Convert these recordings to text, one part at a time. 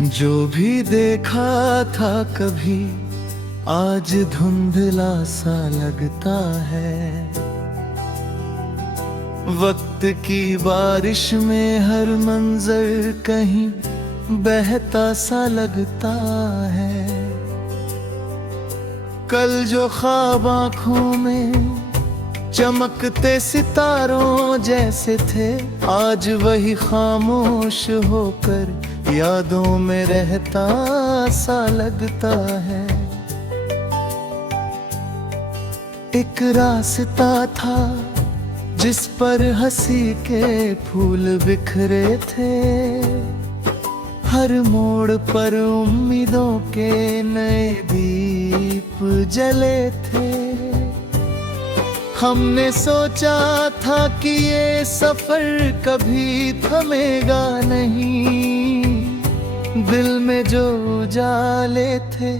जो भी देखा था कभी आज धुंधला सा लगता है। वक्त की बारिश में हर मंजर कहीं बहता सा लगता है। कल जो ख्वाब आँखों में चमकते सितारों जैसे थे, आज वही खामोश होकर यादों में रहता सा लगता है। एक रास्ता था जिस पर हंसी के फूल बिखरे थे, हर मोड़ पर उम्मीदों के नए दीप जले थे। हमने सोचा था कि ये सफर कभी थमेगा नहीं, दिल में जो उजाले थे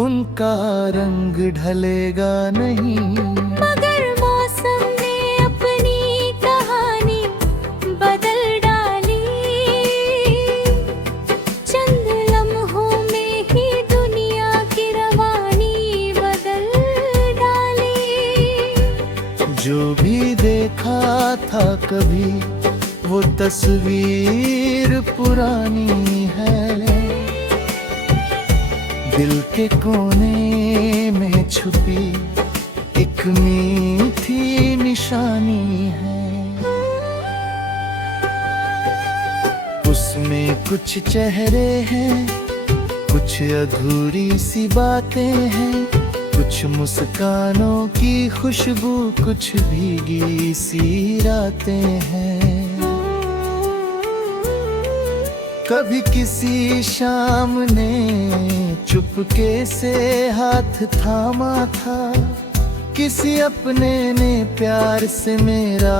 उनका रंग ढलेगा नहीं। मगर मौसम ने अपनी कहानी बदल डाली, चंद लम्हों में ही दुनिया की रवानी बदल डाली। जो भी देखा था कभी वो तस्वीर पुरानी है, दिल के कोने में छुपी एक मीठी निशानी है। उसमें कुछ चेहरे हैं, कुछ अधूरी सी बातें हैं, कुछ मुस्कानों की खुशबू, कुछ भीगी सी रातें हैं। कभी किसी शाम ने चुपके से हाथ थामा था, किसी अपने ने प्यार से मेरा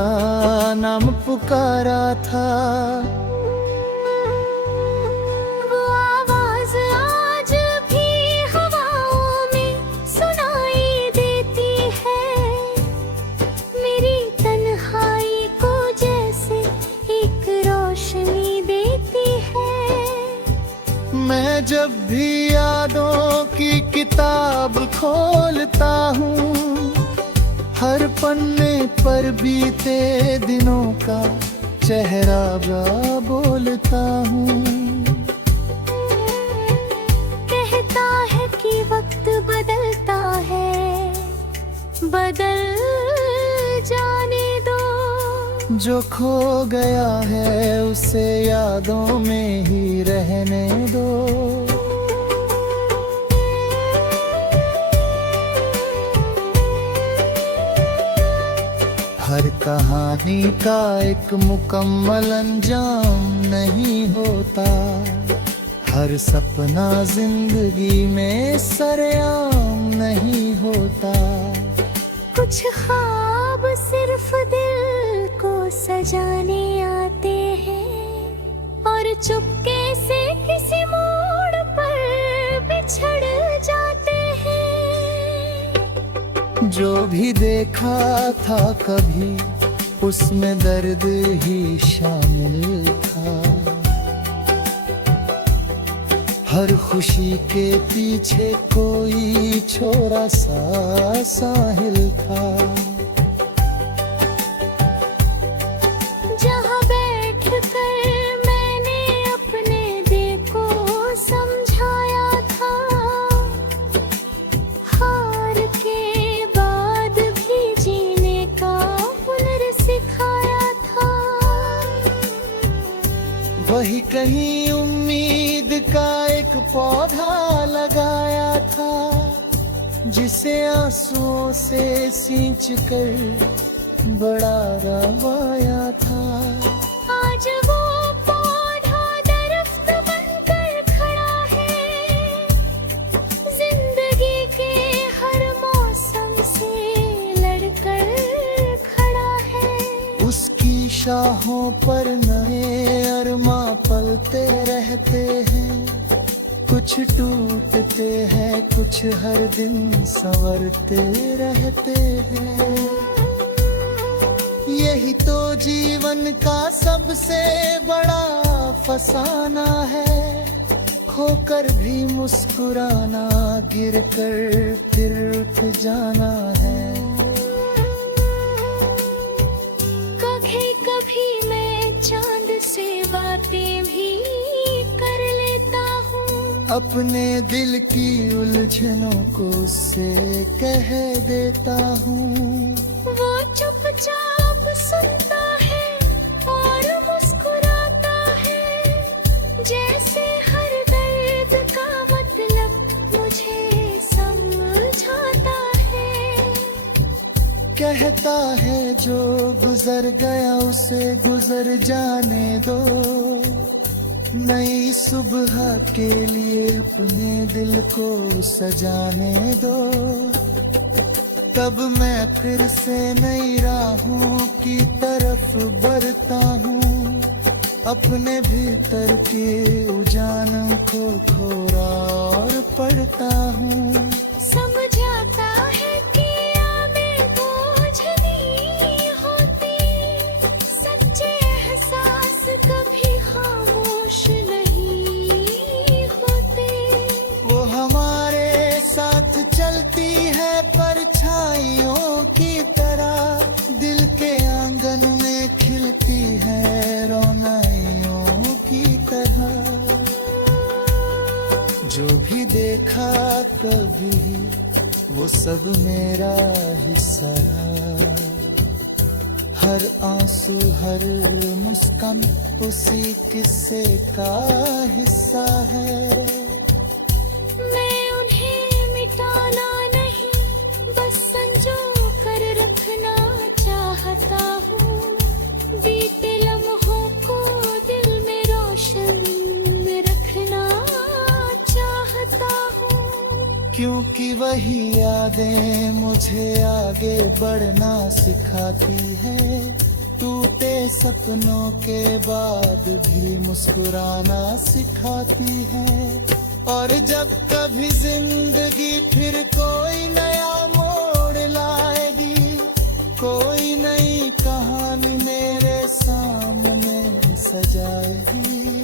नाम पुकारा था। वो आवाज आज भी हवाओं में सुनाई देती है, मेरी तन्हाई को जैसे एक रोशनी देती है। मैं जब भी यादों की किताब खोलता हूँ, हर पन्ने पर बीते दिनों का चेहरा बोलता हूँ। कहता है कि वक्त बदलता है, बदल जाने दो। जो खो गया है उसे यादों में ही रहने दो। हर कहानी का एक मुकम्मल अंजाम नहीं होता, हर सपना जिंदगी में सरेआम नहीं होता। कुछ ख्वाब सिर्फ दिल को सजाने आते हैं और चुपके से किसी मोड़ पर बिछड़ जाते हैं। जो भी देखा था कभी उसमें दर्द ही शामिल था, हर खुशी के पीछे कोई छोरा सा साहिल था। जहाँ बैठकर मैंने अपने दिल को समझाया था, हार के बाद भी जीने का हुनर सिखाया था। वही कहीं उम्मीद का एक पौधा लगाया था, जिसे आंसुओं से सींच कर बड़ा रवाया था। आज वो पौधा दरख्त बनकर खड़ा है, जिंदगी के हर मौसम से लड़कर खड़ा है। उसकी शाहों पर नए अरमां पलते रहते हैं, कुछ टूटते हैं, कुछ हर दिन संवरते रहते हैं। यही तो जीवन का सबसे बड़ा फसाना है, खोकर भी मुस्कुराना, गिर कर फिर उठ जाना है। कभी कभी मैं चांद से बातें भी कर लेता हूँ, अपने दिल की उलझनों को उससे कह देता हूँ। वो चुपचाप सुनता है और मुस्कुराता है, जैसे हर दर्द का मतलब मुझे समझाता है। कहता है जो गुजर गया उसे गुजर जाने दो, नई सुबह के लिए अपने दिल को सजाने दो। तब मैं फिर से नई राहों की तरफ बढ़ता हूँ, अपने भीतर के उजानों को खोरा और पढ़ता हूँ। समझाता है कि आगे बोझ नहीं होती, सच्चे एहसास कभी खामोश नहीं होते। वो हमारे साथ चलती है परछाइयों की तरह, दिल के आंगन में खिलती है रोनाइयों की तरह। जो भी देखा कभी वो सब मेरा हिस्सा है, हर आंसू हर मुस्कान उसी किस्से का हिस्सा है। मैं उन्हें मिटाना नहीं, बस संजो कर रखना चाहता हूँ, बीते लम्हों को दिल में रोशन रखना चाहता हूँ। क्योंकि वही यादें मुझे आगे बढ़ना सिखाती है, टूटे सपनों के बाद भी मुस्कुराना सिखाती है। और जब कभी जिंदगी फिर कोई नया मोड़ लाएगी, कोई नई कहानी मेरे सामने सजाएगी,